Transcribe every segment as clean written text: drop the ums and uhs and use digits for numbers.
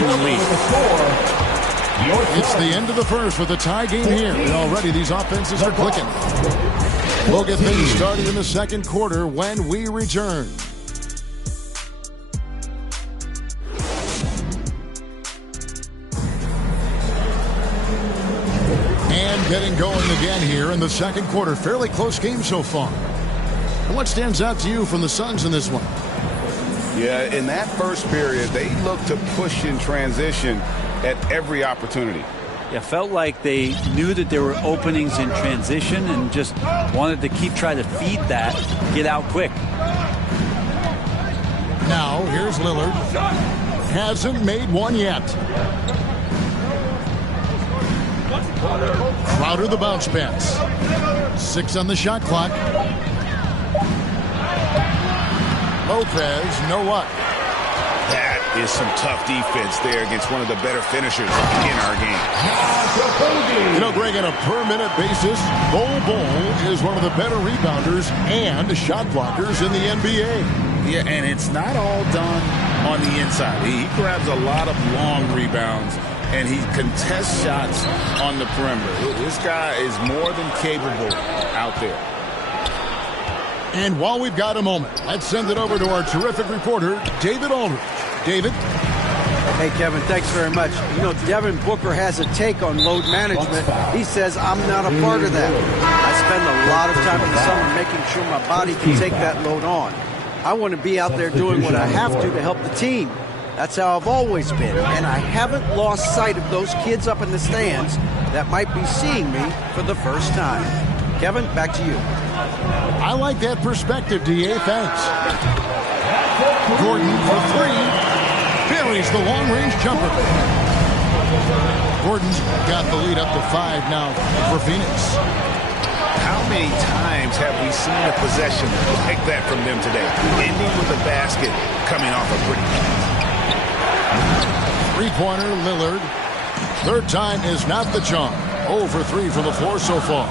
in the lead. It's the end of the first with a tie game here. And already these offenses are clicking. We'll get things started in the second quarter when we return. And getting going again here in the second quarter. Fairly close game so far. And what stands out to you from the Suns in this one? Yeah, in that first period, they looked to push in transition at every opportunity. Yeah, felt like they knew that there were openings in transition and just wanted to keep trying to feed that, get out quick. Now, here's Lillard. Hasn't made one yet. Crowder the bounce pass. 6 on the shot clock. Lopez, no luck. That is some tough defense there against one of the better finishers in our game. You know, Greg, on a per-minute basis, Bol is one of the better rebounders and shot blockers in the NBA. Yeah, and it's not all done on the inside. He grabs a lot of long rebounds, and he contests shots on the perimeter. This guy is more than capable out there. And while we've got a moment, let's send it over to our terrific reporter, David Aldridge. David? Hey, Kevin, thanks very much. You know, Devin Booker has a take on load management. He says, I'm not a part of that. I spend a lot of time in the summer making sure my body can take that load on. I want to be out there doing what I have to help the team. That's how I've always been. And I haven't lost sight of those kids up in the stands that might be seeing me for the first time. Kevin, back to you. I like that perspective, D.A. Thanks. Gordon for 3. Buries the long-range jumper. Gordon's got the lead up to 5 now for Phoenix. How many times have we seen a possession like that from them today? Ending with a basket coming off a pretty pass. Three-pointer, Lillard. Third time is not the charm. 0 for 3 from the floor so far.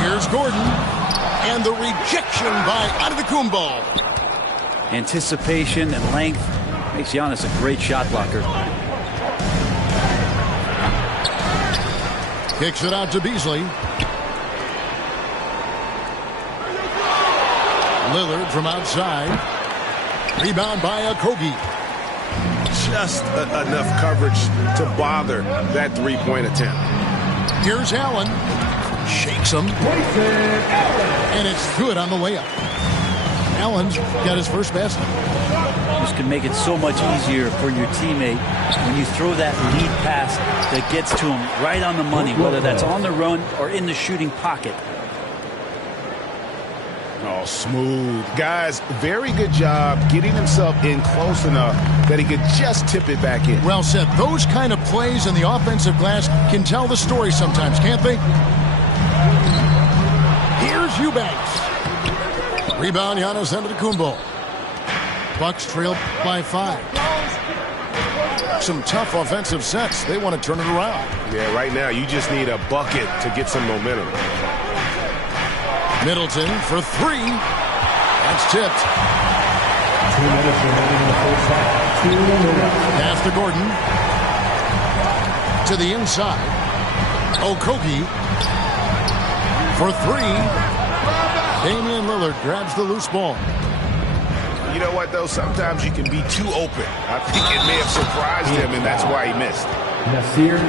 Here's Gordon. And the rejection by Antetokounmpo. Anticipation and length makes Giannis a great shot blocker. Kicks it out to Beasley. Lillard from outside. Rebound by Okogie. Just enough coverage to bother that three-point attempt. Here's Allen. Shakes him. And it's good on the layup. Allen's got his first basket. This can make it so much easier for your teammate when you throw that lead pass that gets to him right on the money, whether that's on the run or in the shooting pocket. Oh, smooth. Guys, very good job getting himself in close enough that he could just tip it back in. Well said. Those kind of plays in the offensive glass can tell the story sometimes, can't they? Here's Eubanks. Rebound, Giannis Antetokounmpo. Bucks trail by 5. Some tough offensive sets. They want to turn it around. Yeah, right now you just need a bucket to get some momentum. Middleton for 3. That's tipped. 2 minutes remaining in the first half. 2 minutes. Pass to Gordon. To the inside. Okogie for 3. Damian Lillard grabs the loose ball. You know what, though? Sometimes you can be too open. I think it may have surprised him, and that's why he missed.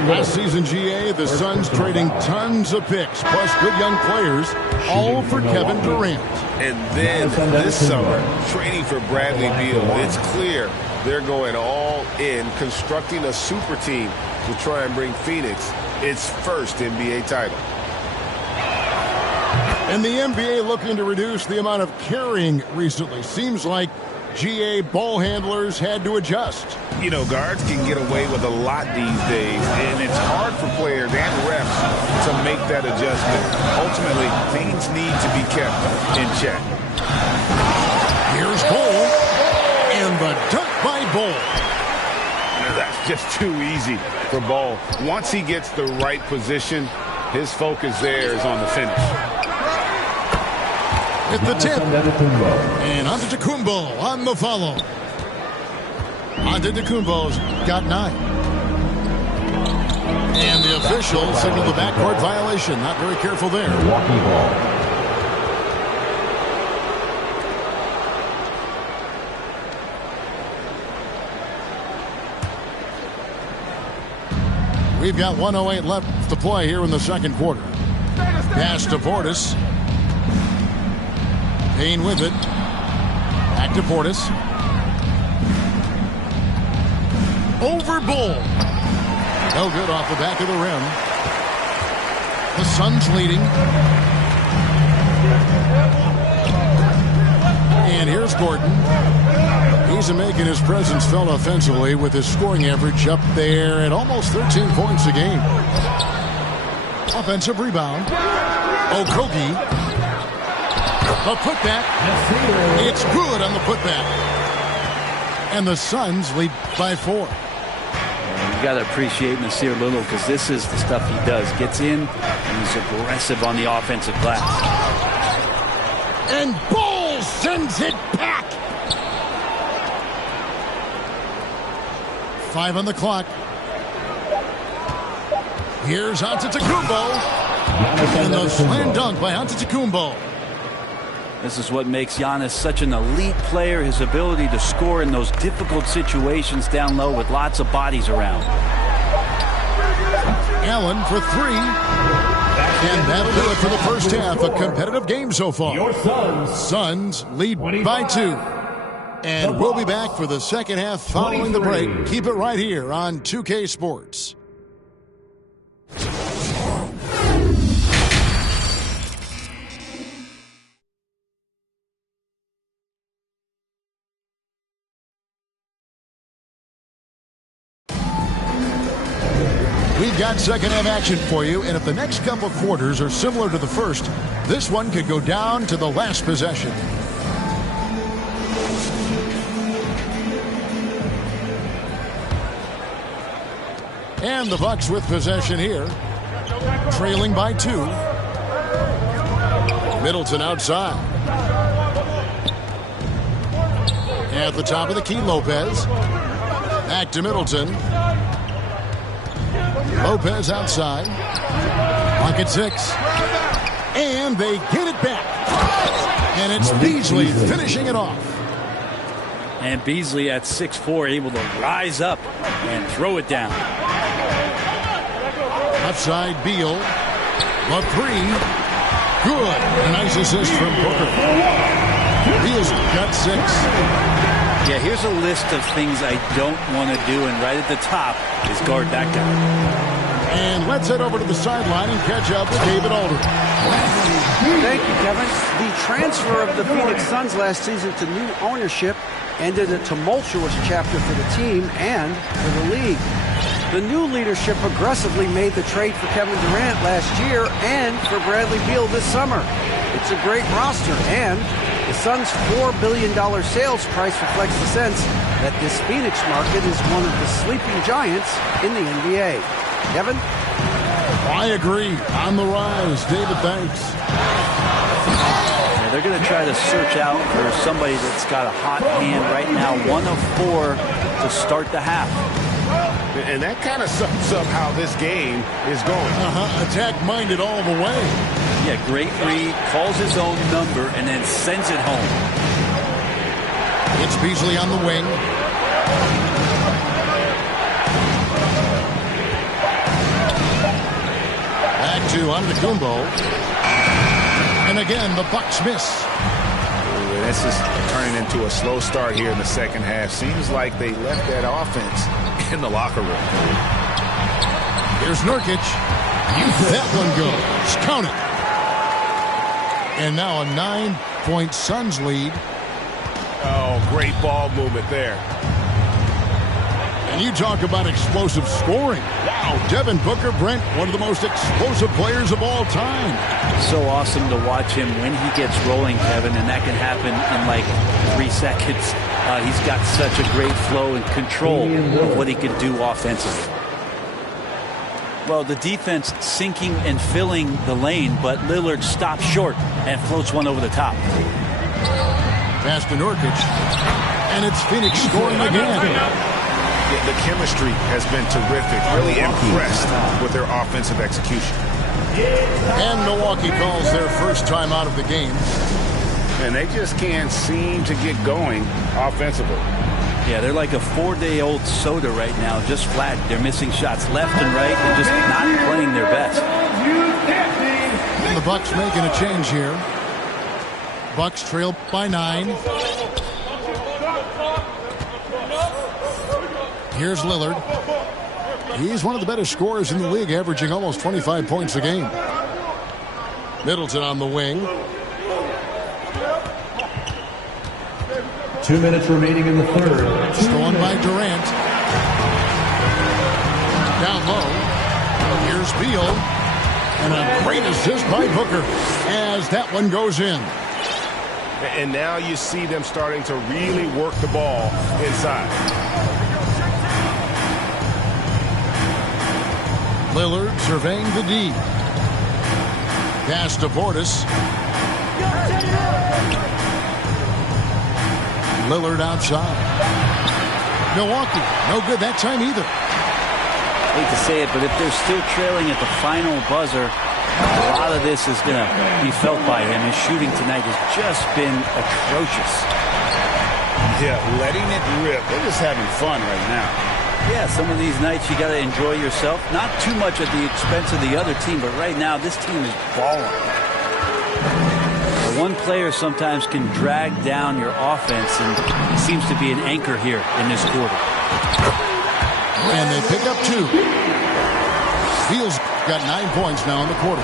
Last season, GA, the Suns trading tons of picks, plus good young players, all for Kevin Durant. And then this summer, trading for Bradley Beal. It's clear they're going all in, constructing a super team to try and bring Phoenix its first NBA title. And the NBA looking to reduce the amount of carrying recently. Seems like GA ball handlers had to adjust. You know, guards can get away with a lot these days, and it's hard for players and refs to make that adjustment. Ultimately, things need to be kept in check. Here's Bol, and the dunk by Bol. That's just too easy for Bol. Once he gets the right position, his focus there is on the finish. At the tip, and Antetokounmpo on the follow. Antetokounmpo's got 9. And the official signaled the backcourt violation. Not very careful there. Milwaukee ball. We've got 1:08 left to play here in the second quarter. Pass to Portis. Payne with it. Back to Portis. Over Bull. No good off the back of the rim. The Suns leading. And here's Gordon. He's making his presence felt offensively with his scoring average up there at almost 13 points a game. Offensive rebound. Okogie. A putback. It's good on the putback. And the Suns lead by 4. You got to appreciate Nasir Little because this is the stuff he does. Gets in and he's aggressive on the offensive glass. And Bull sends it back. 5 on the clock. Here's Antetokounmpo. And the slam dunk by Antetokounmpo. This is what makes Giannis such an elite player, his ability to score in those difficult situations down low with lots of bodies around. Allen for 3. And that'll do it for the first half. A competitive game so far. Your Suns lead by 2. And we'll be back for the second half following the break. Keep it right here on 2K Sports. We've got second half action for you, and if the next couple quarters are similar to the first, this one could go down to the last possession. And the Bucks with possession here, trailing by 2. Middleton outside. At the top of the key, Lopez. Back to Middleton. Lopez outside. Lock at 6. And they get it back. And it's Beasley finishing it off. And Beasley at 6'4", able to rise up and throw it down. Outside Beal. Laprie. Good. A nice assist from Booker. Beal's got 6. Yeah, here's a list of things I don't want to do, and right at the top is guard that guy. And let's head over to the sideline and catch up with David Aldridge. Thank you, Kevin. The transfer of the Phoenix Suns last season to new ownership ended a tumultuous chapter for the team and for the league. The new leadership aggressively made the trade for Kevin Durant last year and for Bradley Beal this summer. It's a great roster, and the Suns' $4 billion sales price reflects the sense that this Phoenix market is one of the sleeping giants in the NBA. Kevin? I agree. On the rise. David, thanks. Yeah, they're going to try to search out for somebody that's got a hot hand right now. 1 of 4 to start the half. And that kind of sums up how this game is going. Attack-minded all the way. Yeah, great read, calls his own number, and then sends it home. It's Beasley on the wing. Back to Antetokounmpo. And again, the Bucks miss. Ooh, this is turning into a slow start here in the second half. Seems like they left that offense in the locker room. Here's Nurkic. That one goes. Count it. And now a 9-point Suns lead. Oh, great ball movement there. And you talk about explosive scoring. Wow, Devin Booker, Brent, one of the most explosive players of all time. So awesome to watch him when he gets rolling, Kevin, and that can happen in like 3 seconds. He's got such a great flow and control of what he can do offensively. Well, the defense sinking and filling the lane, but Lillard stops short and floats one over the top. Pass to Nurkic. And it's Phoenix scoring again. The chemistry has been terrific. Really impressed with their offensive execution. And Milwaukee calls their first time out of the game. And they just can't seem to get going offensively. Yeah, they're like a 4-day-old soda right now, just flat. They're missing shots left and right. They're just not playing their best. And the Bucks making a change here. Bucks trail by 9. Here's Lillard. He's one of the better scorers in the league, averaging almost 25 points a game. Middleton on the wing. 2 minutes remaining in the third. Stolen by Durant. Down low. Here's Beal. And a great assist by Booker as that one goes in. And now you see them starting to really work the ball inside. Lillard surveying the D. Pass to Portis. Lillard outside. Milwaukee, no good that time either. Hate to say it, but if they're still trailing at the final buzzer, a lot of this is going to be felt by him. His shooting tonight has just been atrocious. Yeah, letting it rip. They're just having fun right now. Yeah, some of these nights you got to enjoy yourself. Not too much at the expense of the other team, but right now this team is balling. One player sometimes can drag down your offense, and he seems to be an anchor here in this quarter. And they pick up 2. Beal's got 9 points now in the quarter.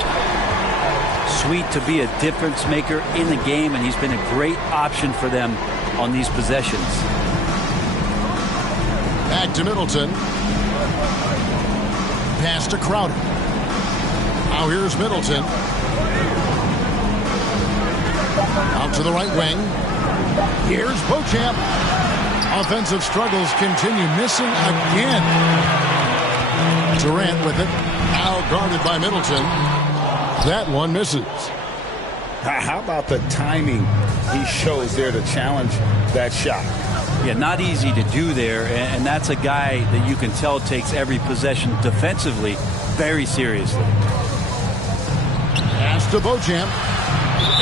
Sweet to be a difference maker in the game, and he's been a great option for them on these possessions. Back to Middleton. Pass to Crowder. Now here's Middleton. Out to the right wing. Here's Beauchamp. Offensive struggles continue, missing again. Durant with it. Now guarded by Middleton. That one misses. How about the timing he shows there to challenge that shot? Yeah, not easy to do there, and that's a guy that you can tell takes every possession defensively very seriously. Pass to Beauchamp.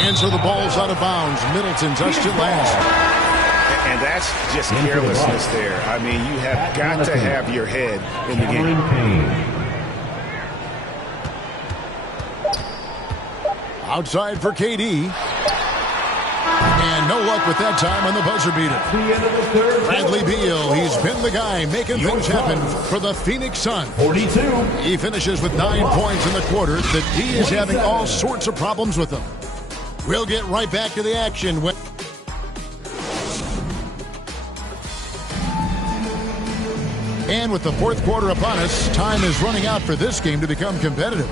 And so the ball's out of bounds. Middleton touched it last. And that's just carelessness there. I mean, you have got to have your head in the game. Outside for KD. And no luck with that time on the buzzer beater. Bradley Beal, he's been the guy making things happen for the Phoenix Suns. 42. He finishes with 9 points in the quarter. The D is having all sorts of problems with him. We'll get right back to the action. And with the fourth quarter upon us, time is running out for this game to become competitive.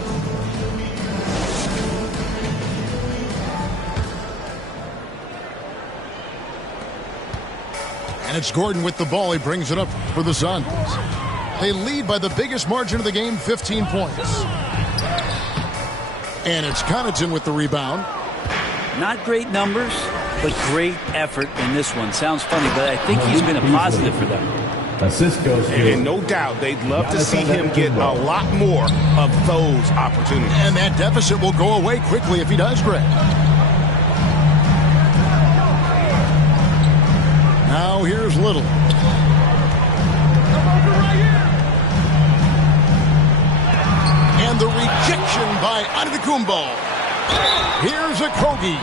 And it's Gordon with the ball. He brings it up for the Suns. They lead by the biggest margin of the game, 15 points. And it's Connaughton with the rebound. Not great numbers, but great effort in this one. Sounds funny, but I think he's been a positive for them. Assist goes to. And no doubt they'd love to see him get a lot more of those opportunities. And that deficit will go away quickly if he does, Greg. Now here's Little. And the rejection by Antetokounmpo. Here's a Kogi.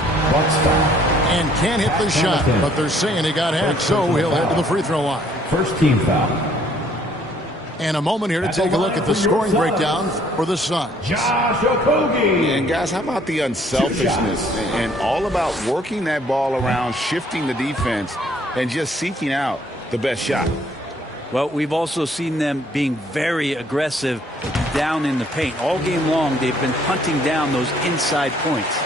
And can't hit the shot, but they're saying he got hacked, so he'll head to the free throw line. First team foul. And a moment here to take a look at the scoring breakdown for the Suns. Josh Okogie. And guys, how about the unselfishness and all about working that ball around, shifting the defense, and just seeking out the best shot? Well, we've also seen them being very aggressive down in the paint. All game long, they've been hunting down those inside points.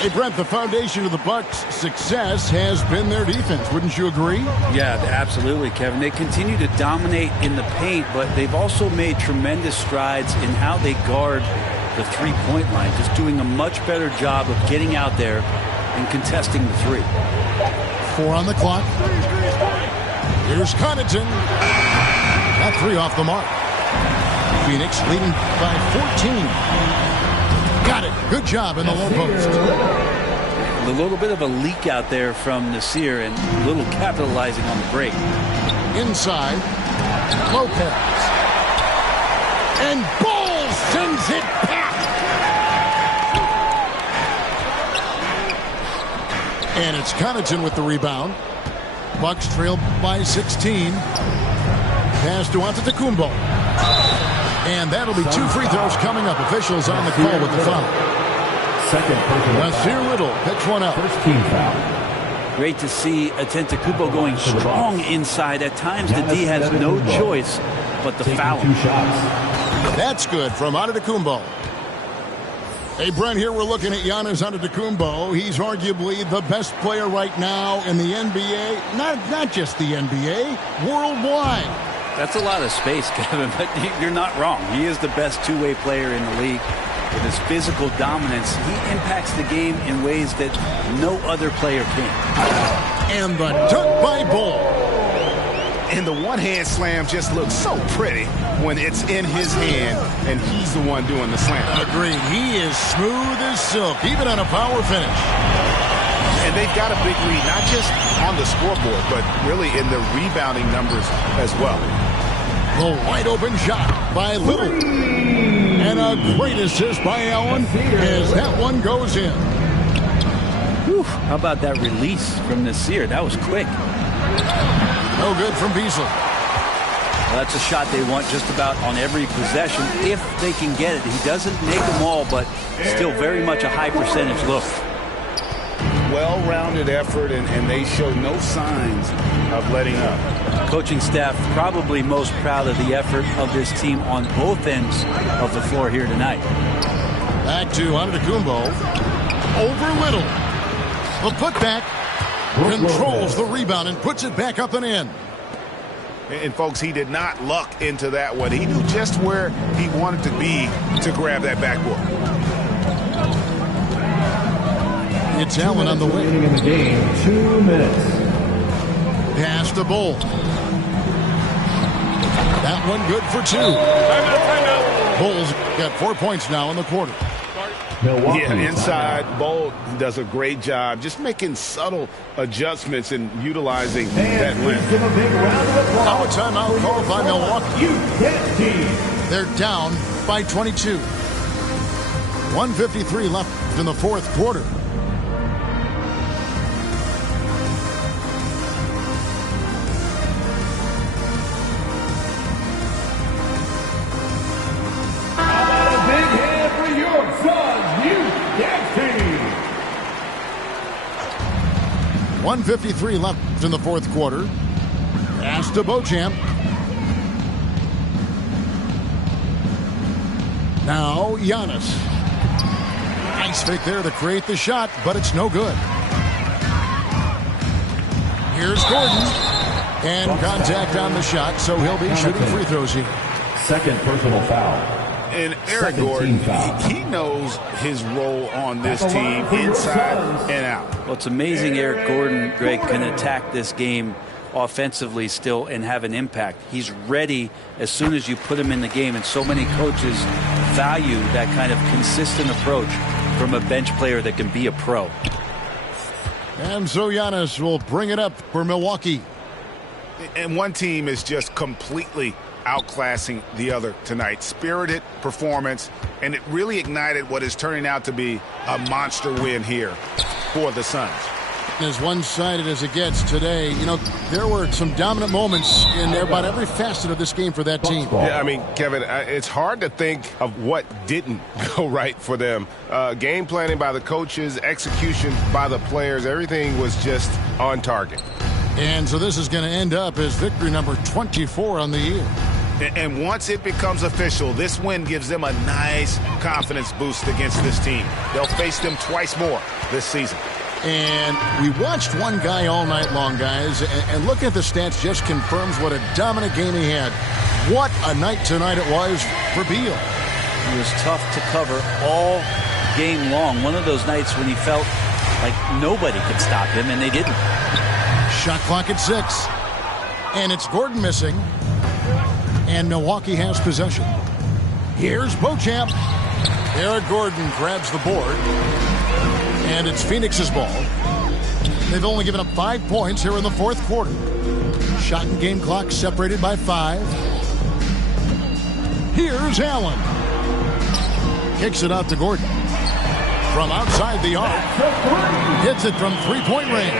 Hey, Brent, the foundation of the Bucks' success has been their defense. Wouldn't you agree? Yeah, absolutely, Kevin. They continue to dominate in the paint, but they've also made tremendous strides in how they guard the three-point line, just doing a much better job of getting out there and contesting the three. 4 on the clock. Here's Connaughton. Got 3 off the mark. Phoenix leading by 14. Got it. Good job in the low post. A little bit of a leak out there from Nasir and a little capitalizing on the break. Inside. Lopez. And Ball sends it back. And it's Connaughton with the rebound. Bucks trail by 16. Pass to Antetokounmpo. And that'll be 2 free throws coming up. Officials on the call with the foul. Second personal Nasir Little picks one up. First team foul. Great to see Antetokounmpo going strong inside. At times, the D has no choice but to foul him. 2 shots. That's good from Antetokounmpo. Hey, Brent, here we're looking at Giannis Antetokounmpo. He's arguably the best player right now in the NBA. Not just the NBA, worldwide. That's a lot of space, Kevin, but you're not wrong. He is the best two-way player in the league. With his physical dominance, he impacts the game in ways that no other player can. And the dunk by Ball. And the one-hand slam just looks so pretty when it's in his hand and he's the one doing the slam. Agreed. He is smooth as silk, even on a power finish. And they've got a big lead, not just on the scoreboard, but really in the rebounding numbers as well. The wide-open shot by Little. And a great assist by Allen as that one goes in. Whew, how about that release from Nasir? That was quick. No good from Beasley. Well, that's a shot they want just about on every possession if they can get it. He doesn't make them all, but still very much a high percentage look. Well-rounded effort, and they show no signs of letting up. Coaching staff probably most proud of the effort of this team on both ends of the floor here tonight. Back to Antetokounmpo. Over Little. The putback. Controls the rebound and puts it back up and in. And folks, he did not luck into that one. He knew just where he wanted to be to grab that backboard. It's Allen on the wing. In the game, 2 minutes. Pass to Bull. That one good for 2. Bull's got 4 points now in the quarter. Milwaukee. Yeah, inside, Bolt does a great job just making subtle adjustments and utilizing that length. Now a timeout called by Milwaukee. They're down by 22. 1:53 left in the fourth quarter. Big hand for your Suns, you Gas team. 1:53 left in the fourth quarter. Pass to Beauchamp. Now Giannis. Nice fake there to create the shot, but it's no good. Here's Gordon. And contact on the shot, so he'll be shooting free throws here. Second personal foul. And Eric Gordon, he knows his role on this team inside and out. Well, it's amazing Eric Gordon, Greg, can attack this game offensively still and have an impact. He's ready as soon as you put him in the game, and so many coaches value that kind of consistent approach from a bench player that can be a pro. And so Giannis will bring it up for Milwaukee. And one team is just completely outclassing the other tonight. Spirited performance, and it really ignited what is turning out to be a monster win here for the Suns. As one-sided as it gets today, you know, there were some dominant moments in about every facet of this game for that team. Yeah, I mean, Kevin, it's hard to think of what didn't go right for them. Game planning by the coaches, execution by the players, everything was just on target. And so this is going to end up as victory number 24 on the year. And once it becomes official, this win gives them a nice confidence boost against this team. They'll face them twice more this season. And we watched one guy all night long, guys, and looking at the stats just confirms what a dominant game he had. What a night tonight it was for Beal. He was tough to cover all game long. One of those nights when he felt like nobody could stop him, and they didn't. Shot clock at 6. And it's Gordon missing. And Milwaukee has possession. Here's Beauchamp. Eric Gordon grabs the board. And it's Phoenix's ball. They've only given up 5 points here in the fourth quarter. Shot and game clock separated by 5. Here's Allen. Kicks it out to Gordon. From outside the arc. Hits it from three-point range.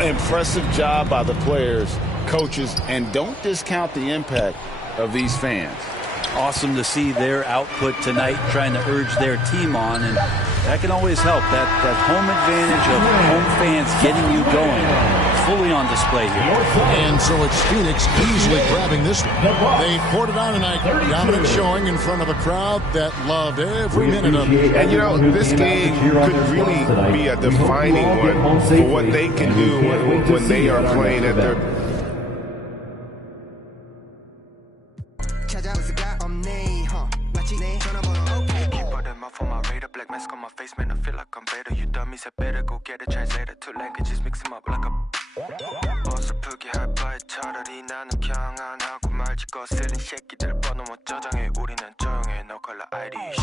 Impressive job by the players, coaches, and don't discount the impact of these fans. Awesome to see their output tonight, trying to urge their team on, and that can always help. That home advantage of home fans getting you going, fully on display here. And so it's Phoenix easily grabbing this one. They poured it on tonight. Dominant showing in front of a crowd that loved every minute of it. And, you know, this game could really be a defining one for what they can do when they are playing at their... For my radar, black mask on my face, man, I feel like I'm better. You dummies, I better go get a translator. 2 languages, mix them up like a 어설프게 할 바에 차라리 나는 그냥 안 하고 말지 거슬린 새끼들 뻗어못 저장해 우리는 조용해 no color Irish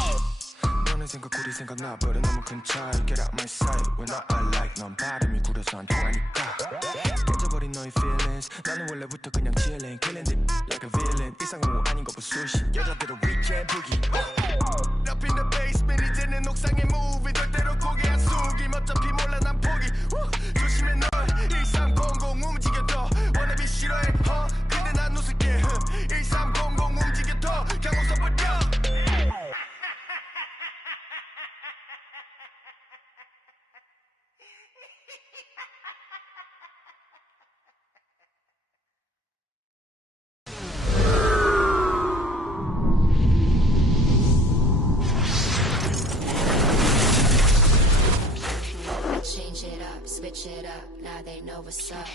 너네 생각 우리 생각 나버려 너무 큰 차이 Get out my sight When I like 넌 발음이 구려서 안 통하니까 깨져버린 너의 feelings 나는 원래부터 그냥 chilling Killing it like a villain 이상호 아닌 거 보수시 여자들은 weekend boogie Up in the basement 이제는 옥상에 move 이럴 대로 고개 안 숙임 어차피 몰라 난 포기 조심해 널 1300 움직여도 wannabe 싫어해 근데 난 웃을게 1300 움직여도 그냥 웃어버려 Switch it up, now they know what's up.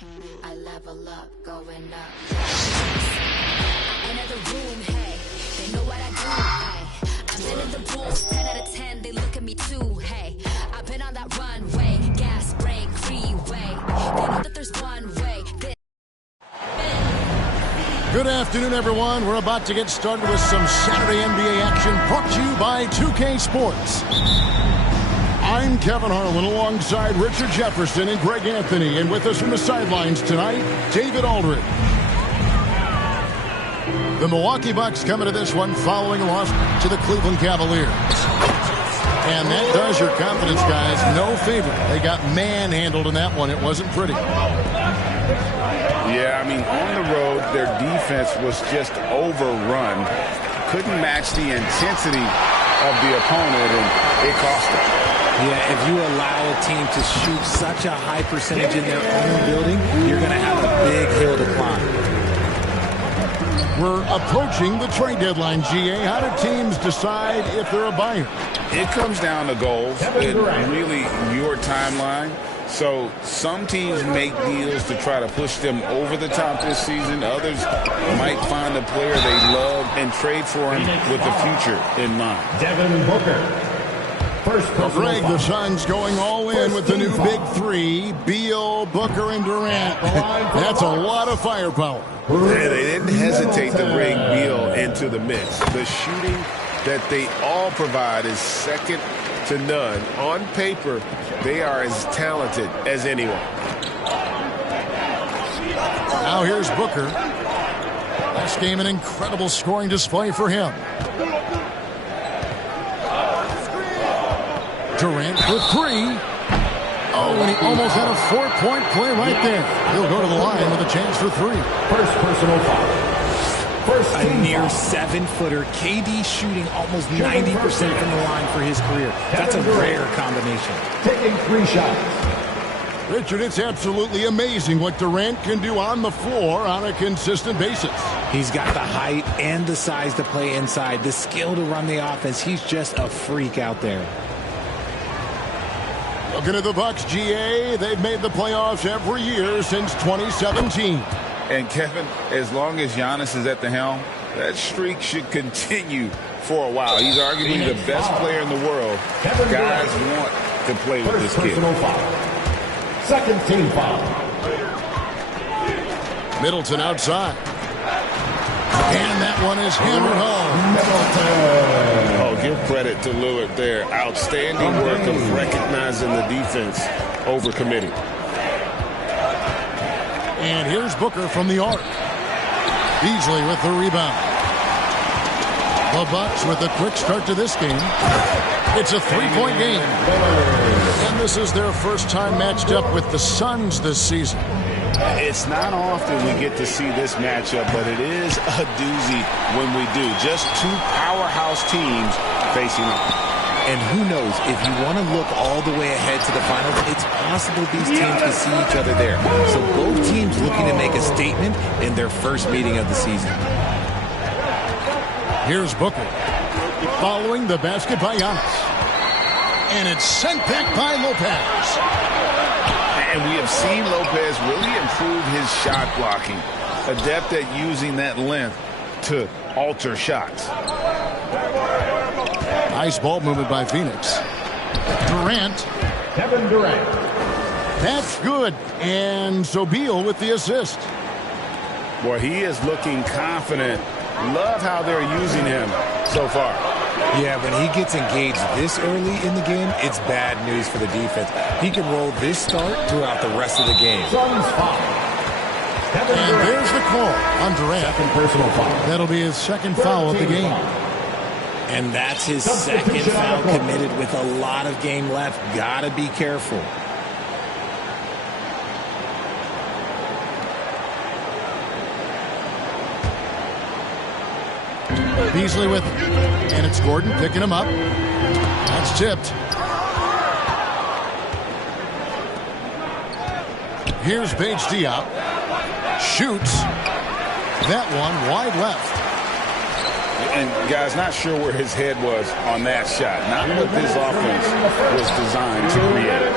I level up, going up. Enter the room, hey, they know what I do, hey. I've been in the rules, 10 out of 10, they look at me too, hey. I've been on that runway, gas, brake, freeway. They know that there's one way. Good afternoon, everyone. We're about to get started with some Saturday NBA action brought to you by 2K Sports. I'm Kevin Harlan alongside Richard Jefferson and Greg Anthony. And with us from the sidelines tonight, David Aldridge. The Milwaukee Bucks coming to this one following a loss to the Cleveland Cavaliers. And that does your confidence, guys, no favor. They got manhandled in that one. It wasn't pretty. Yeah, I mean, on the road, their defense was just overrun. Couldn't match the intensity of the opponent, and it cost them. Yeah, if you allow a team to shoot such a high percentage in their own building, you're going to have a big hill to climb. We're approaching the trade deadline, GA. How do teams decide if they're a buyer? It comes down to goals and really your timeline. So some teams make deals to try to push them over the top this season. Others might find a player they love and trade for him with the future in mind. Devin Booker. Well, Greg, the Suns going all in with the new big three, Beal, Booker, and Durant. That's a lot of firepower. Yeah, they didn't hesitate to bring Beal into the mix. The shooting that they all provide is second to none. On paper, they are as talented as anyone. Now here's Booker. Last game, an incredible scoring display for him. Durant with 3. Oh, and he almost had a 4-point play right there. He'll go to the line with a chance for 3. First personal foul. A near 7-footer. KD shooting almost 90% from the line for his career. That's a rare combination. Taking 3 shots. Richard, it's absolutely amazing what Durant can do on the floor on a consistent basis. He's got the height and the size to play inside, the skill to run the offense. He's just a freak out there. Looking at the Bucks, GA, they've made the playoffs every year since 2017. And Kevin, as long as Giannis is at the helm, that streak should continue for a while. He's arguably the best player in the world. Guys want to play with this kid. Foul. Second team foul. Middleton outside. And that one is hammered home. Oh, give credit to Lillard there. Outstanding work of recognizing the defense over committing. And here's Booker from the arc. Beasley with the rebound. The Bucks with a quick start to this game. It's a three-point game. And this is their first time matched up with the Suns this season. It's not often we get to see this matchup, but it is a doozy when we do. Just two powerhouse teams facing off. And who knows, if you want to look all the way ahead to the finals, it's possible these teams can see each other there. So both teams looking to make a statement in their first meeting of the season. Here's Booker. Following the basket by Giannis. And it's sent back by Lopez. And we have seen Lopez really improve his shot blocking. Adept at using that length to alter shots. Nice ball movement by Phoenix. Durant. Kevin Durant. That's good. And so Beal with the assist. Boy, he is looking confident. Love how they're using him so far. Yeah, when he gets engaged this early in the game, it's bad news for the defense. He can roll this start throughout the rest of the game. And there's the call on Durant. Second personal foul. That'll be his second foul of the game. And that's his second foul committed with a lot of game left. Gotta be careful. Beasley with it. And it's Gordon picking him up. That's tipped. Here's Paige Diop. Shoots. That one wide left. And guys, not sure where his head was on that shot. Not what this offense was designed to create.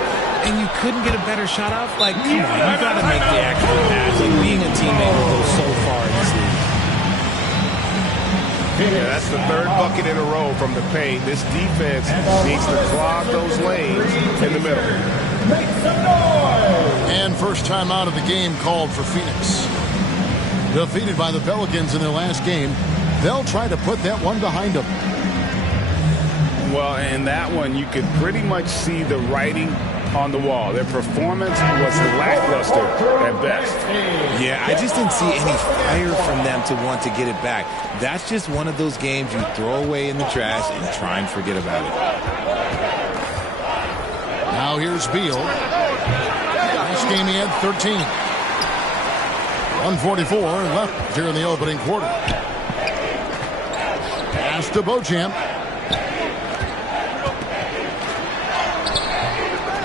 And you couldn't get a better shot off? Like, come on, you got to make the actual pass. Like, being a teammate will go so far in this league. Yeah, that's the third bucket in a row from the paint. This defense needs to clog those lanes in the middle. Make some noise! And first time out of the game called for Phoenix. Defeated by the Pelicans in their last game, they'll try to put that one behind them. Well, in that one, you could pretty much see the writing on the wall. Their performance was lackluster at best. Yeah, I just didn't see any fire from them to want to get it back. That's just one of those games you throw away in the trash and try and forget about it. Now here's Beal. Last game he had 13. 1:44 left here in the opening quarter. Pass to Beauchamp.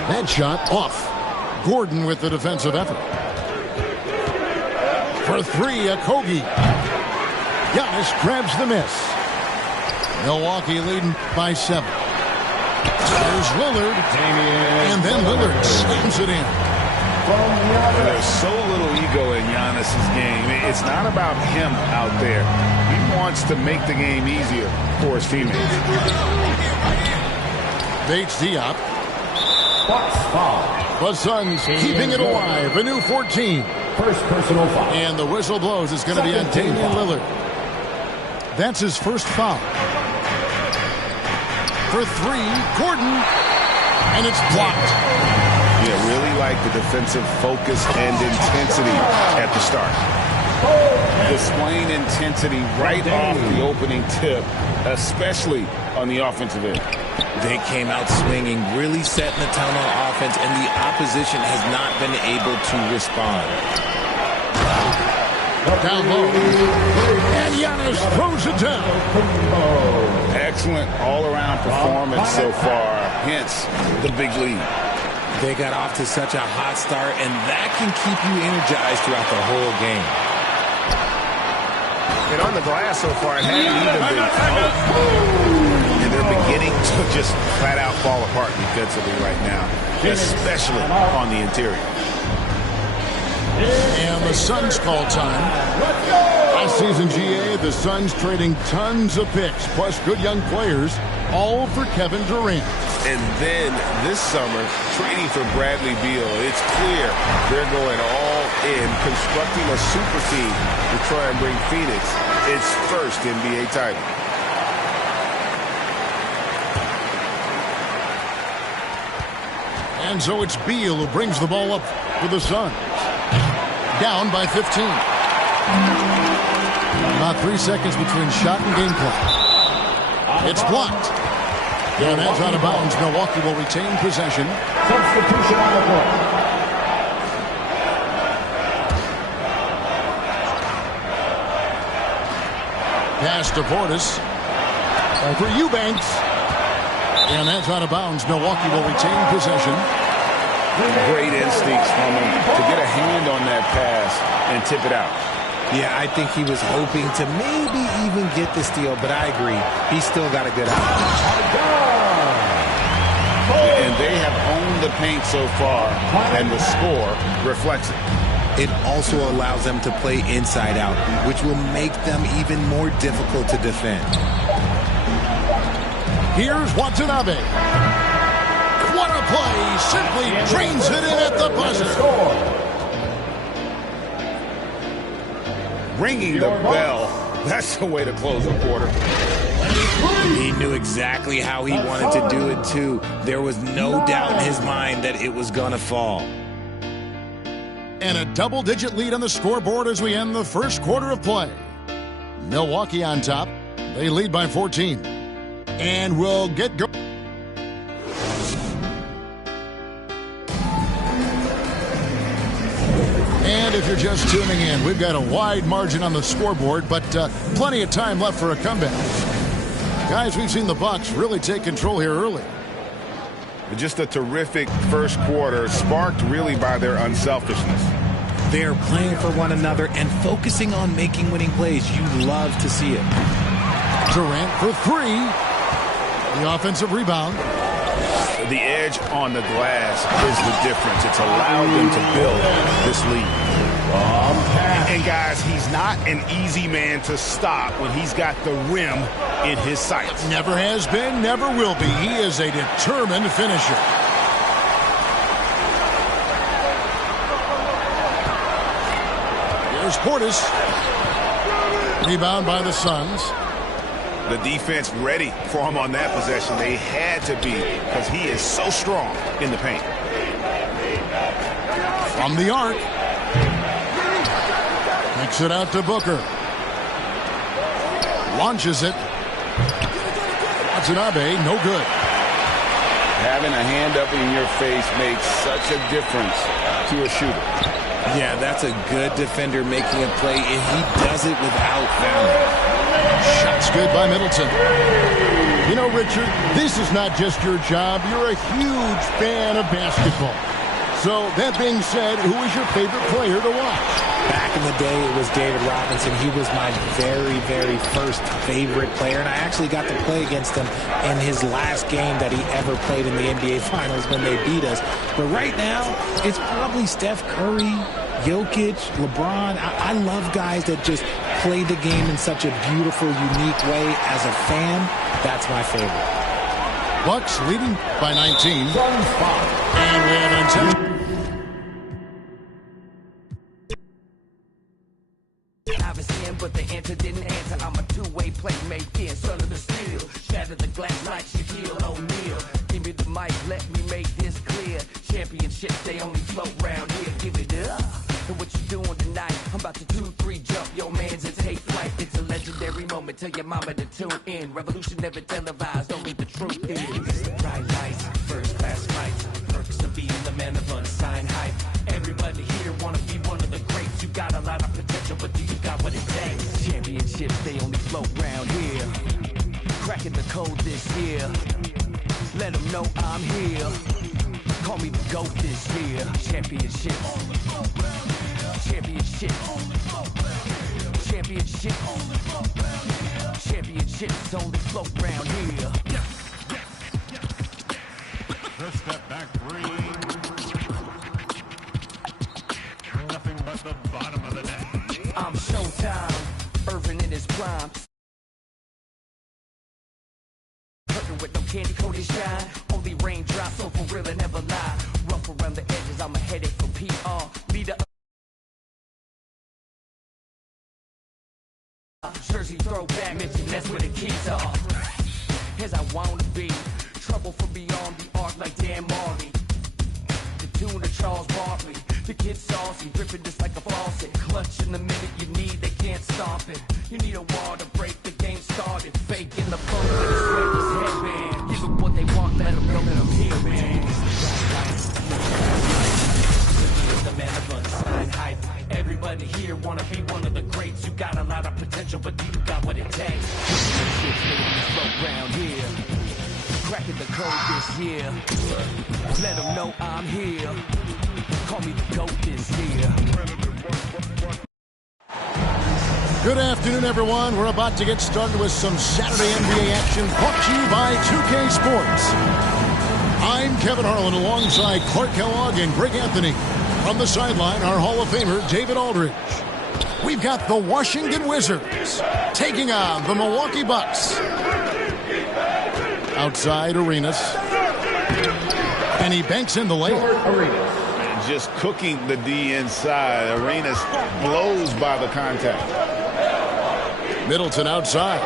That shot off. Gordon with the defensive effort. For three, Okogie. Giannis grabs the miss. Milwaukee leading by 7. There's Lillard. And then Lillard slams it in. There's so little ego in Giannis's game. It's not about him out there. He wants to make the game easier for his teammates. Paige Diop. The Suns keeping it alive. A new 14. First personal foul. And the whistle blows. It's going to be on Damian Lillard. That's his first foul. For three, Gordon. And it's blocked. Yeah, really like the defensive focus and intensity at the start. Displaying intensity right off the opening tip, especially on the offensive end. They came out swinging, really setting the tone on offense, and the opposition has not been able to respond. Down low. And Giannis throws it down. Excellent all-around performance so far, hence the big lead. They got off to such a hot start, and that can keep you energized throughout the whole game. And on the glass so far, it hasn't even been close. And they're beginning to just flat-out fall apart defensively right now, especially on the interior. And the Suns call time. Last season, GA, the Suns trading tons of picks, plus good young players, all for Kevin Durant. And then this summer, trading for Bradley Beal. It's clear they're going all in constructing a super team to try and bring Phoenix its first NBA title. And so it's Beal who brings the ball up for the Suns. Down by 15. About 3 seconds between shot and game clock. It's blocked. And that's out of bounds. Milwaukee will retain possession. Substitution on the court. Pass to Portis. For Eubanks. And that's out of bounds. Milwaukee will retain possession. Great instincts from him to get a hand on that pass and tip it out. Yeah, I think he was hoping to maybe even get the steal, but I agree. He's still got a good eye. And they have owned the paint so far, and the score reflects it. It also allows them to play inside out, which will make them even more difficult to defend. Here's Watanabe. What a play! Simply drains it in at the buzzer. Ringing the bell. That's the way to close a quarter. He knew exactly how he wanted to do it, too. There was no doubt in his mind that it was going to fall. And a double-digit lead on the scoreboard as we end the first quarter of play. Milwaukee on top. They lead by 14. And we'll get going. And if you're just tuning in, we've got a wide margin on the scoreboard, but plenty of time left for a comeback. Guys, we've seen the Bucks really take control here early. Just a terrific first quarter, sparked really by their unselfishness. They're playing for one another and focusing on making winning plays. You love to see it. Durant for three. The offensive rebound. The edge on the glass is the difference. It's allowed them to build this lead. And guys, he's not an easy man to stop when he's got the rim in his sights. Never has been, never will be. He is a determined finisher. Here's Portis. Rebound by the Suns. The defense ready for him on that possession. They had to be, because he is so strong in the paint. From the arc. Kicks it out to Booker. Launches it. Watanabe, no good. Having a hand up in your face makes such a difference to a shooter. Yeah, that's a good defender making a play, and he does it without fouling. Shot's good by Middleton. You know, Richard, this is not just your job. You're a huge fan of basketball. So, that being said, who is your favorite player to watch? Back in the day, it was David Robinson. He was my very, very first favorite player, and I actually got to play against him in his last game that he ever played in the NBA Finals when they beat us. But right now, it's probably Steph Curry, Jokic, LeBron. I love guys that just play the game in such a beautiful, unique way. As a fan, that's my favorite. Bucks leading by 19. And we have an intention. I was in, but the answer didn't answer. I'm a two-way playmaker, son of the steel. Shatter the glass like Shaquille O'Neal. Give me the mic, let me make this clear. Championships, they only float round here. Give it up. And what you doing tonight? I'm about to 2-3 jump your mans and take flight. It's a legendary moment. Tell your mama to tune in. Revolution never televised. Only the truth is. Bright lights, first class flights. Perks of being the man of unsigned hype. Everybody here wanna be one of the greats. You got a lot of potential, but do you got what it takes? Championships, they only float round here. Cracking the code this year. Let them know I'm here. Call me the GOAT this year. Championships. Championships. Championships. Championships only float round here. The step back three. Nothing but the bottom of the net. I'm Showtime. Irvin in his prime. Hurting with no candy coated shine. Only raindrops, so for real and never lie. Rough around the edges, I'm a headache for PR. Leader Jersey throwback, mention that's where the kids are. As I wanna be, trouble from beyond the arc like Dan Marley. The tune of Charles Barkley, the kid saucy, dripping just like a faucet. Clutch in the minute you need, they can't stop it. You need a wall to break the game started. Fake in the phone with a sweater's headband. Give them what they want, let them know that I'm here, man. The man of unsigned hype. Everybody here wanna be one of the greats. You got a lot of potential, but you got what it takes. Around here, cracking the code this year. Let them know I'm here. Call me the GOAT this year. Good afternoon, everyone. We're about to get started with some Saturday NBA action brought to you by 2K Sports. I'm Kevin Harlan alongside Clark Kellogg and Greg Anthony. On the sideline, our Hall of Famer, David Aldridge. We've got the Washington Wizards taking on the Milwaukee Bucks. Outside, Arenas. And he banks in the layup. Just cooking the D inside. Arenas blows by the contact. Middleton outside.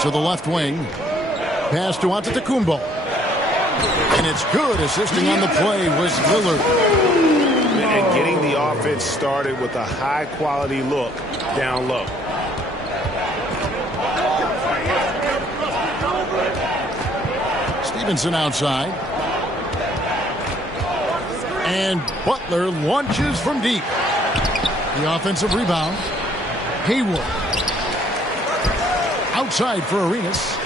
To the left wing. Pass to Antetokounmpo. And it's good. Assisting on the play was Lillard. And getting the offense started with a high-quality look down low. Stevenson outside. And Butler launches from deep. The offensive rebound. Hayward. Outside for Arenas.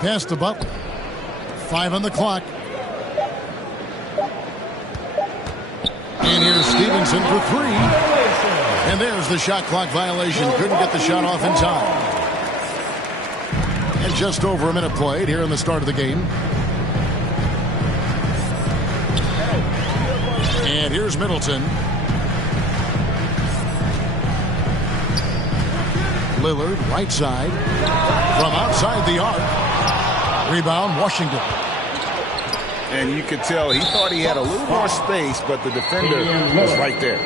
Pass to Butler. 5 on the clock. And here's Stevenson for 3. And there's the shot clock violation. Couldn't get the shot off in time. And just over a minute played here in the start of the game. And here's Middleton. Lillard, right side. From outside the arc. Rebound, Washington. And you could tell he thought he had a little more space, but the defender was right there.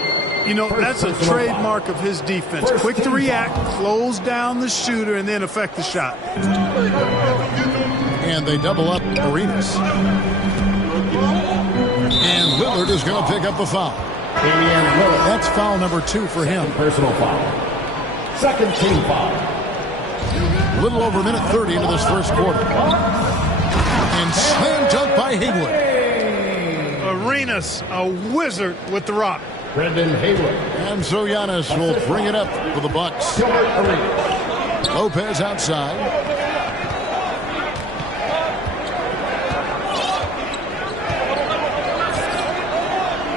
You know, that's a trademark of his defense. Quick to react, close down the shooter, and then affect the shot. And they double up Arenas. And Lillard is going to pick up a foul. That's foul number 2 for him. Personal foul. Second team foul. A little over a minute 30 into this first quarter. And slam dunk by Hayward. Arenas, a wizard with the rock. Brendan Hayward. And so Giannis will bring it up for the Bucks. Lopez outside.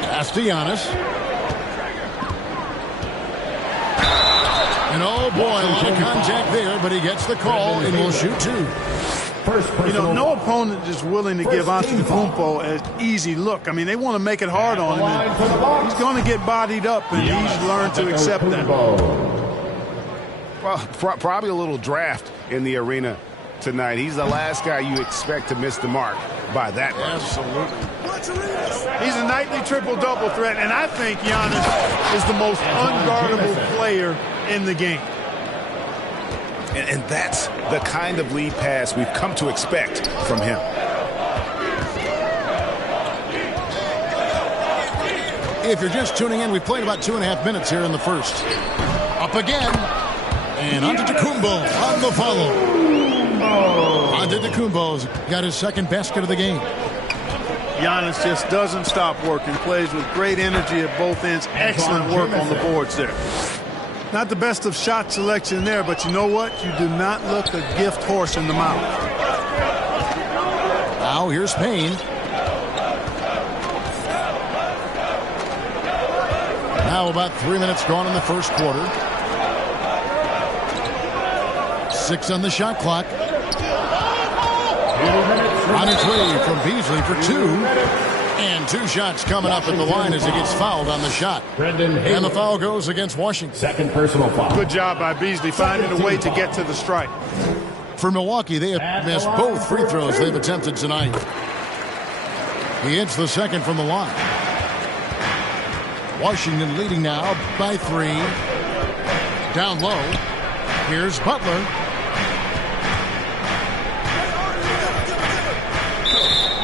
Castellanos. And oh boy, a lot of contact there, but he gets the call and will shoot 2. You know, no opponent is willing to give Antetokounmpo an easy look. I mean, they want to make it hard on him. And he's going to get bodied up, and he's learned to accept that. Well, probably a little draft in the arena tonight. He's the last guy you expect to miss the mark by that much. Absolutely. He's a nightly triple-double threat, and I think Giannis is the most unguardable player in the game. And that's the kind of lead pass we've come to expect from him. If you're just tuning in, we played about 2.5 minutes here in the first. Up again. And Antetokounmpo on the follow. Antetokounmpo's got his second basket of the game. Giannis just doesn't stop working. Plays with great energy at both ends. Excellent work on the boards there. Not the best of shot selection there, but you know what? You do not look a gift horse in the mouth. Now here's Payne. Now about 3 minutes gone in the first quarter. 6 on the shot clock. On its way from Beasley for 2. And 2 shots coming up at the line as he gets fouled on the shot. And the foul goes against Washington. Second personal foul. Good job by Beasley finding a way to get to the strike. For Milwaukee, they have missed both free throws they've attempted tonight. He hits the second from the line. Washington leading now by 3. Down low. Here's Butler.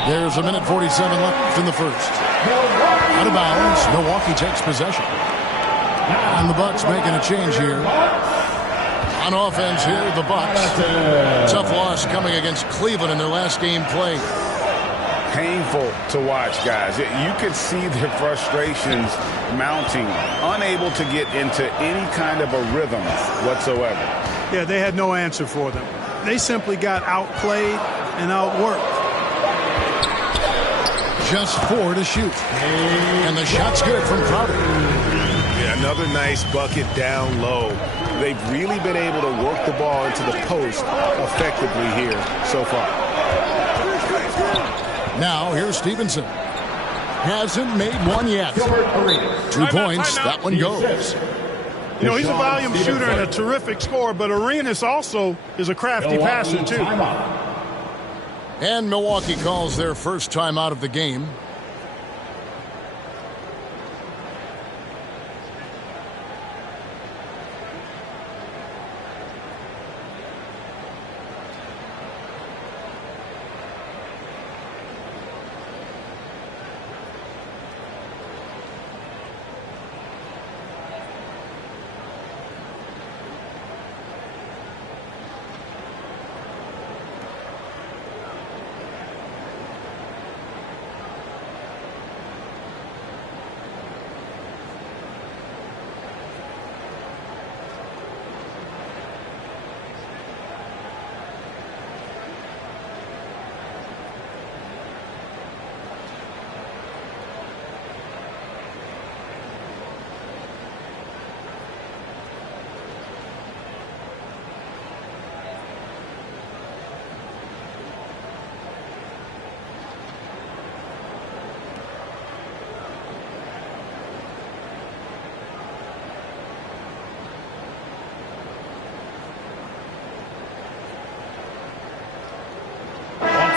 There's a minute 47 left in the first. Out of bounds. Milwaukee takes possession. And the Bucks making a change here. On offense here, the Bucks. Tough loss coming against Cleveland in their last game played. Painful to watch, guys. You could see their frustrations mounting, unable to get into any kind of a rhythm whatsoever. Yeah, they had no answer for them. They simply got outplayed and outworked. Just 4 to shoot. And the shot's good from Crowder. Yeah, another nice bucket down low. They've really been able to work the ball into the post effectively here so far. Now, here's Stevenson. Hasn't made one yet. 2 points. That one goes. You know, he's a volume shooter and a terrific scorer, but Arenas also is a crafty passer, too. And Milwaukee calls their first time out of the game.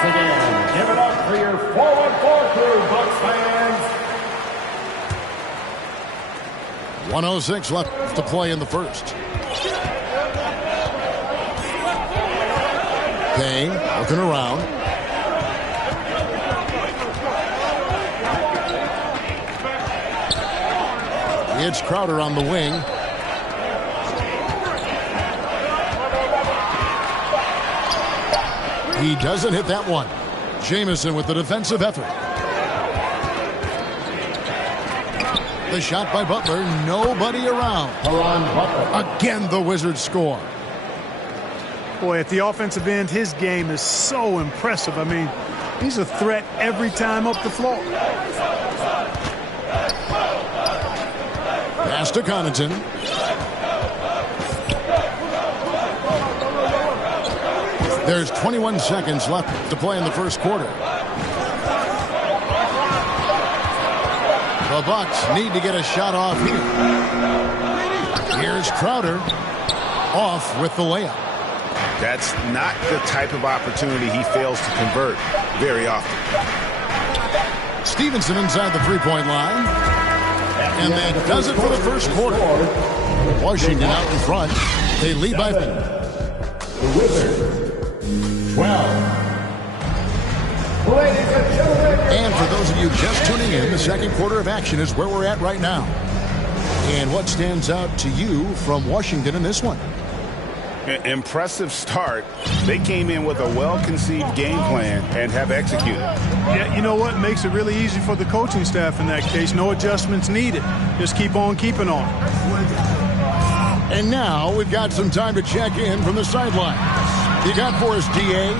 Again, give it up for your 4-on-4 crew, Bucks fans. 1:06 left to play in the first. Payne looking around. It's Crowder on the wing. He doesn't hit that one. Jamison with the defensive effort. The shot by Butler. Nobody around. Again, the Wizards score. Boy, at the offensive end, his game is so impressive. I mean, he's a threat every time up the floor. Pass to Connaughton. There's 21 seconds left to play in the first quarter. The Bucks need to get a shot off here. Here's Crowder off with the layup. That's not the type of opportunity he fails to convert very often. Stevenson inside the three-point line. And that does it for the first quarter. Washington out in front. They lead by... The Wizards. 12. Ladies and gentlemen. And for those of you just tuning in, the second quarter of action is where we're at right now. And what stands out to you from Washington in this one? Impressive start. They came in with a well-conceived game plan and have executed. Yeah, you know what? Makes it really easy for the coaching staff in that case. No adjustments needed. Just keep on keeping on. And now we've got some time to check in from the sideline. You got for us, D.A.?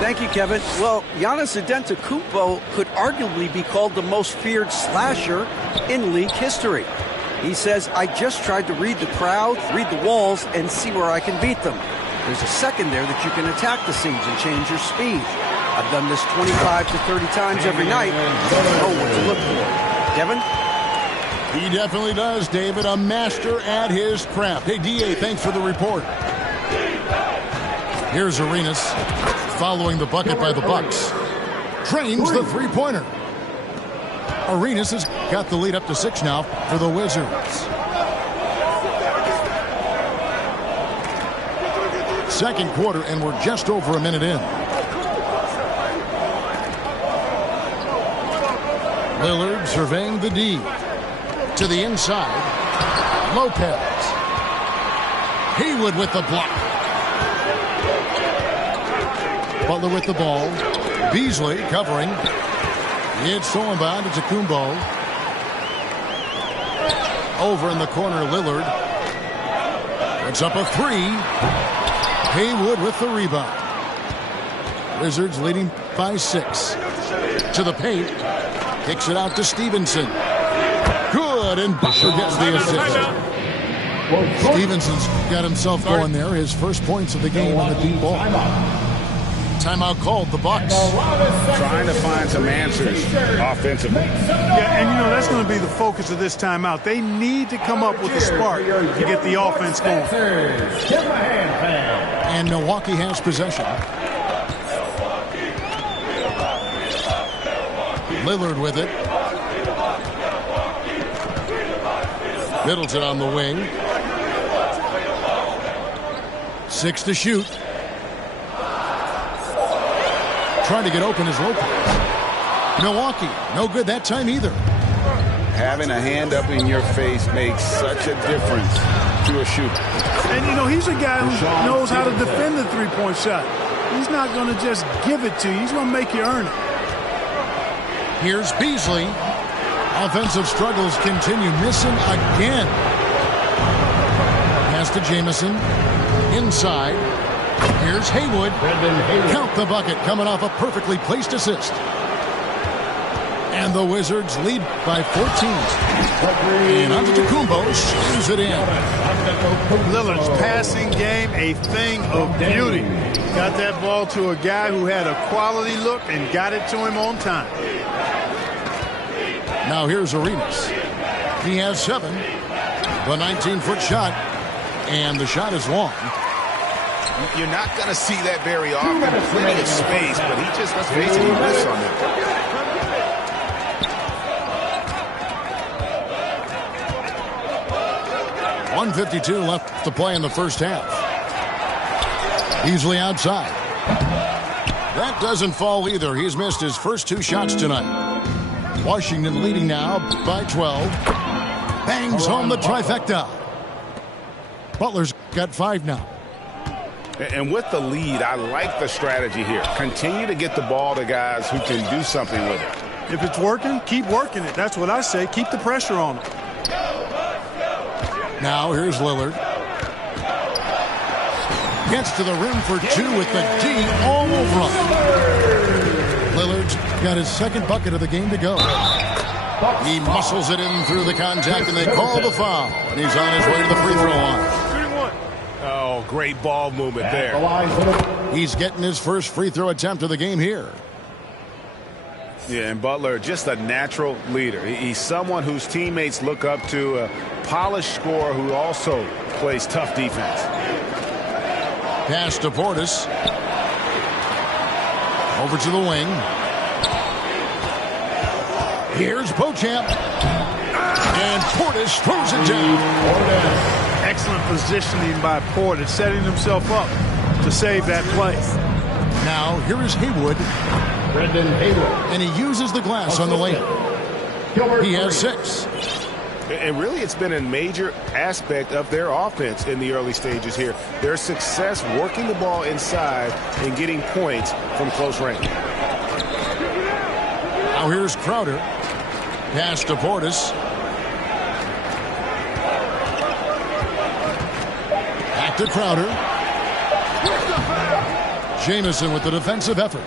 Thank you, Kevin. Well, Giannis Antetokounmpo could arguably be called the most feared slasher in league history. He says, I just tried to read the crowd, read the walls, and see where I can beat them. There's a second there that you can attack the seams and change your speed. I've done this 25 to 30 times every night. So I know what to look for. Kevin? He definitely does, David. A master at his craft. Hey, D.A., thanks for the report. Here's Arenas following the bucket by the Bucks. drains the three-pointer. Arenas has got the lead up to 6 now for the Wizards. Second quarter, and we're just over a minute in. Lillard surveying the D. To the inside. Lopez. Haywood with the block. Butler with the ball. Beasley covering. It's stolen by Antetokounmpo. Over in the corner, Lillard. Puts up a 3. Haywood with the rebound. Wizards leading by 6. To the paint. Kicks it out to Stevenson. Good, and Butler gets the assist. Stevenson's got himself going there. His first points of the game on the deep ball. Timeout called, the Bucks. Trying to find some answers offensively. Yeah, and that's going to be the focus of this timeout. They need to come up with a spark to get the offense going. And Milwaukee has possession. Lillard with it. Middleton on the wing. 6 to shoot. Trying to get open is Lopez. Milwaukee, no good that time either. Having a hand up in your face makes such a difference to a shooter. And, he's a guy who knows how to defend the three-point shot. He's not going to just give it to you. He's going to make you earn it. Here's Beasley. Offensive struggles continue. Missing again. Pass to Jamison. Inside. Here's Haywood. Count the bucket, coming off a perfectly placed assist. And the Wizards lead by 14. And Antetokounmpo slams it in. Lillard's passing game, a thing of beauty. Got that ball to a guy who had a quality look and got it to him on time. Now here's Arenas. He has 7. The 19-foot shot. And the shot is long. You're not going to see that very often. Plenty of space, but he just basically missed on it. .152 left to play in the first half. Easily outside. That doesn't fall either. He's missed his first 2 shots tonight. Washington leading now by 12. Bangs home the trifecta. Butler's got 5 now. And with the lead, I like the strategy here. Continue to get the ball to guys who can do something with it. If it's working, keep working it. That's what I say. Keep the pressure on it. Now here's Lillard. Gets to the rim for 2 with the D all over him. Lillard's got his second bucket of the game to go. He muscles it in through the contact, and they call the foul. And he's on his way to the free throw line. Oh, great ball movement there. He's getting his first free throw attempt of the game here. Yeah, and Butler, just a natural leader. He's someone whose teammates look up to, a polished scorer who also plays tough defense. Pass to Portis. Over to the wing. Here's Beauchamp. And Portis throws it down. Excellent positioning by Portis, setting himself up to save that play. Now, here is Haywood. And he uses the glass on the lane. He has 6. And really, it's been a major aspect of their offense in the early stages here. Their success working the ball inside and getting points from close range. Now here's Crowder. Pass to Portis. Back to Crowder. Jamison with the defensive effort.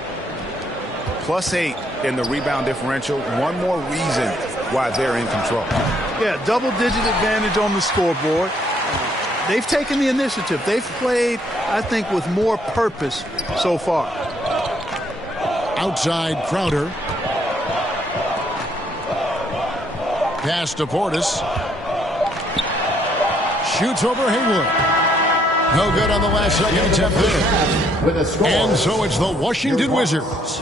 +8 in the rebound differential. One more reason why they're in control. Yeah, double-digit advantage on the scoreboard. They've taken the initiative. They've played, I think, with more purpose so far. Outside Crowder. Pass to Portis. Shoots over Haywood. No good on the last second attempt there. And so it's the Washington Wizards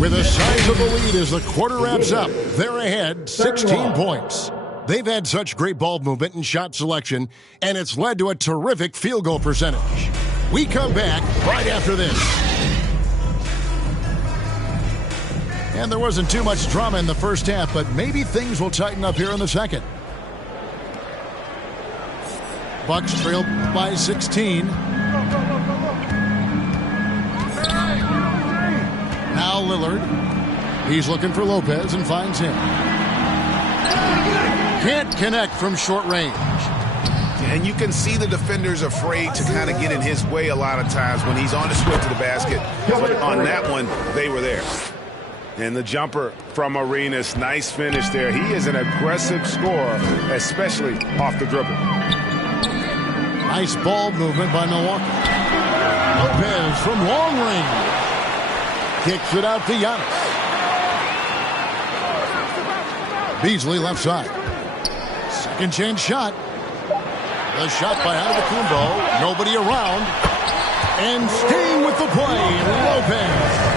with a sizable lead as the quarter wraps up. They're ahead 16 points. They've had such great ball movement and shot selection, and it's led to a terrific field goal percentage. We come back right after this. And there wasn't too much drama in the first half, but maybe things will tighten up here in the second. Bucks trail by 16. Now Lillard. He's looking for Lopez and finds him. Can't connect from short range. And you can see the defenders afraid to kind of get in his way a lot of times when he's on his way to the basket. But on that one, they were there. And the jumper from Arenas, nice finish there. He is an aggressive scorer, especially off the dribble. Nice ball movement by Milwaukee. Lopez from long range. Kicks it out to Giannis. Beasley left side. Second chance shot. The shot by Antetokounmpo. Nobody around. And staying with the play, Lopez.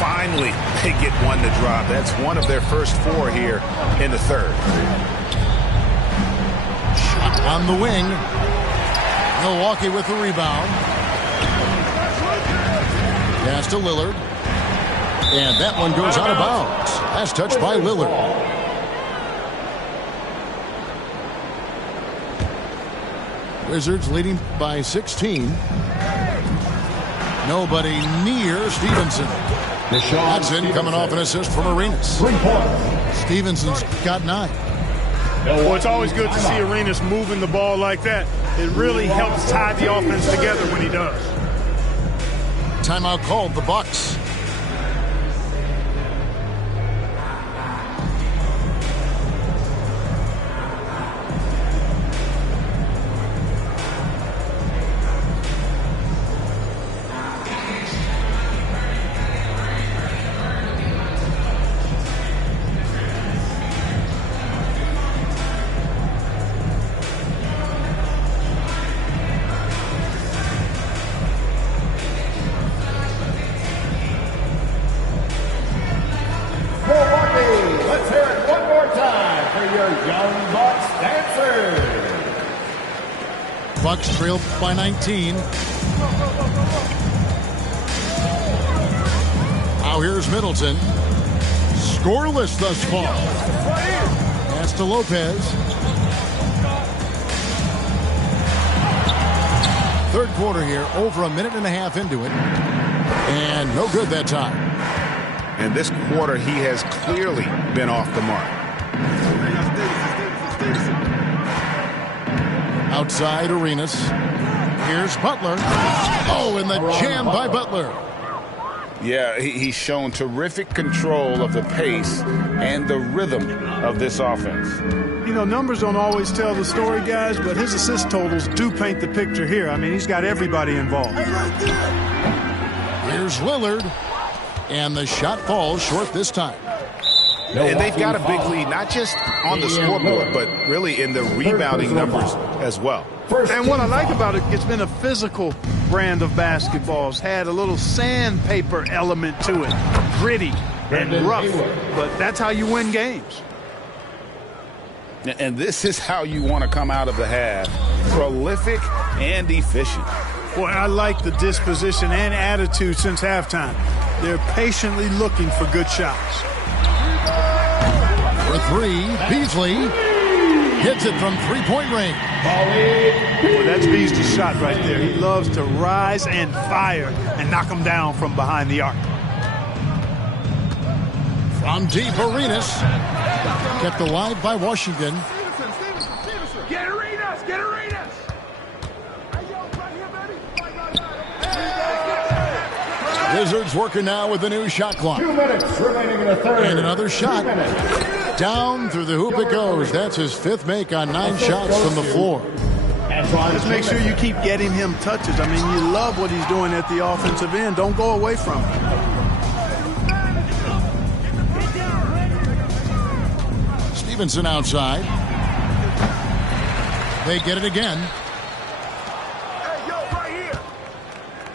Finally, they get one to drop. That's one of their first 4 here in the third. Shot on the wing. Milwaukee with the rebound. Pass to Lillard. And that one goes out of bounds. Last touch by Lillard. Wizards leading by 16. Nobody near Stevenson. Hudson coming off an assist from Arenas. Stevenson's got 9. Well, it's always good to see Arenas moving the ball like that. It really helps tie the offense together when he does. Timeout called, the Bucks. Bucks trail by 19. Now here's Middleton. Scoreless thus far. Pass to Lopez. Third quarter here, over a minute and a half into it. And no good that time. And this quarter, he has clearly been off the mark. Outside Arenas. Here's Butler. Oh, and the jam by Butler. Yeah, he's shown terrific control of the pace and the rhythm of this offense. You know, numbers don't always tell the story, guys, but his assist totals do paint the picture here. I mean, he's got everybody involved. Here's Lillard. And the shot falls short this time. And they've got a big lead, not just on the scoreboard, but really in the rebounding numbers as well. And what I like about it, it's been a physical brand of basketball. It's had a little sandpaper element to it. Gritty and rough, but that's how you win games. And this is how you want to come out of the half. Prolific and efficient. Boy, I like the disposition and attitude since halftime. They're patiently looking for good shots. For 3, Beasley hits it from three-point range. Well, that's Beasley's shot right there. He loves to rise and fire and knock them down from behind the arc. From deep, Arenas. Kept alive by Washington. Get Arenas! Get Arenas! Wizards working now with the new shot clock. 2 minutes remaining in the third. And another shot. Down through the hoop it goes. That's his 5th make on 9 shots from the floor. Just make sure you keep getting him touches. I mean, you love what he's doing at the offensive end. Don't go away from him. Stevenson outside. They get it again.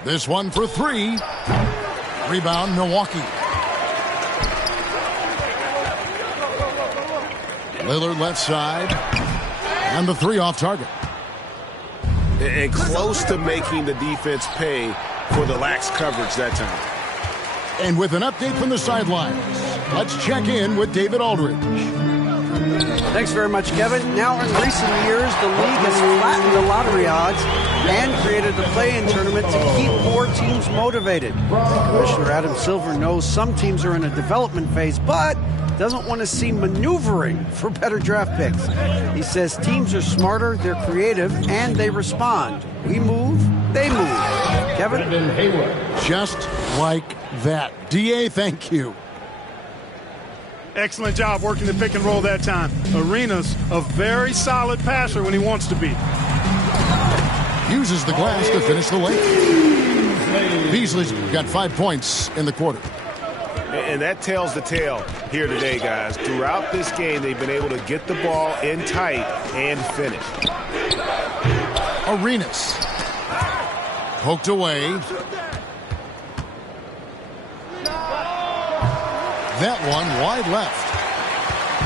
This one for three. Rebound, Milwaukee. Lillard left side. And the three off target. And close to making the defense pay for the lax coverage that time. And with an update from the sidelines, let's check in with David Aldridge. Thanks very much, Kevin. Now, in recent years, the league has flattened the lottery odds and created a play-in tournament to keep more teams motivated. Commissioner Adam Silver knows some teams are in a development phase, but doesn't want to see maneuvering for better draft picks. He says teams are smarter, they're creative, and they respond. We move, they move. Kevin? Just like that. D.A., thank you. Excellent job working the pick and roll that time. Arenas a very solid passer when he wants to be. Uses the glass to finish the lane. Beasley's got 5 points in the quarter. And that tells the tale here today, guys. Throughout this game, they've been able to get the ball in tight and finish. Arenas. Poked away. That one wide left.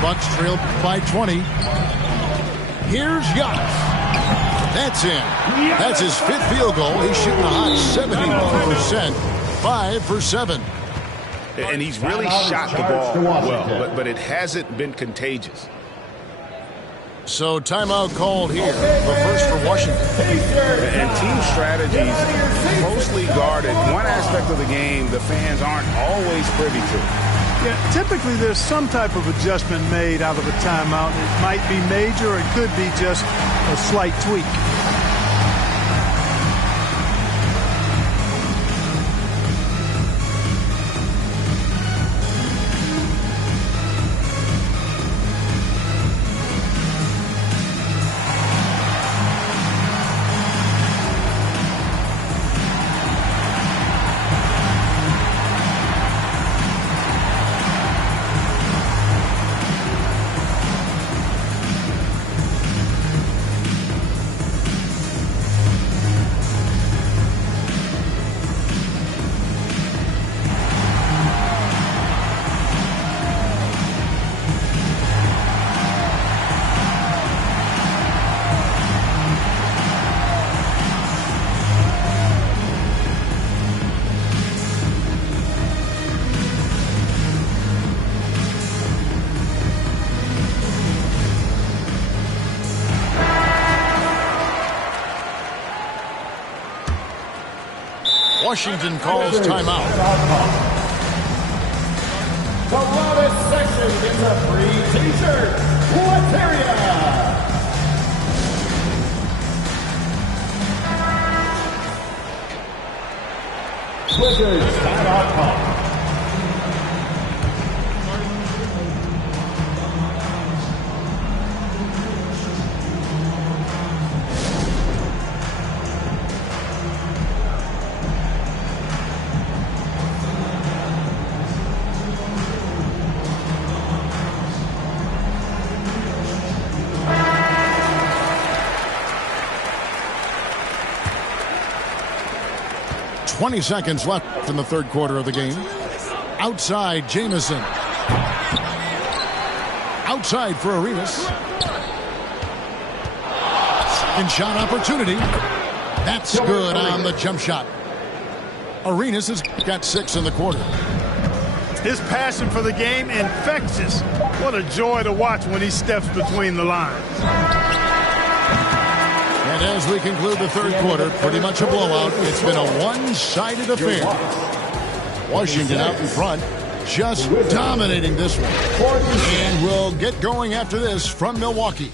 Bucks trail by 20. Here's Giannis. That's in. That's his 5th field goal. He's shooting a hot 71%. 5 for 7. And he's really shot the ball well, but it hasn't been contagious. So timeout called here. The first for Washington. And team strategies closely guarded. One aspect of the game the fans aren't always privy to. Yeah, typically there's some type of adjustment made out of a timeout. It might be major, or it could be just a slight tweak. Washington calls timeout. The loudest section gets a free t-shirt. What area? Blizzard's timeout call. .20 seconds left in the third quarter of the game. Outside, Jamison. Outside for Arenas. Second shot opportunity. That's good on the jump shot. Arenas has got 6 in the quarter. His passion for the game infectious. What a joy to watch when he steps between the lines. And as we conclude the third quarter, pretty much a blowout. It's been a one-sided affair. Washington out in front, just dominating this one. And we'll get going after this from Milwaukee.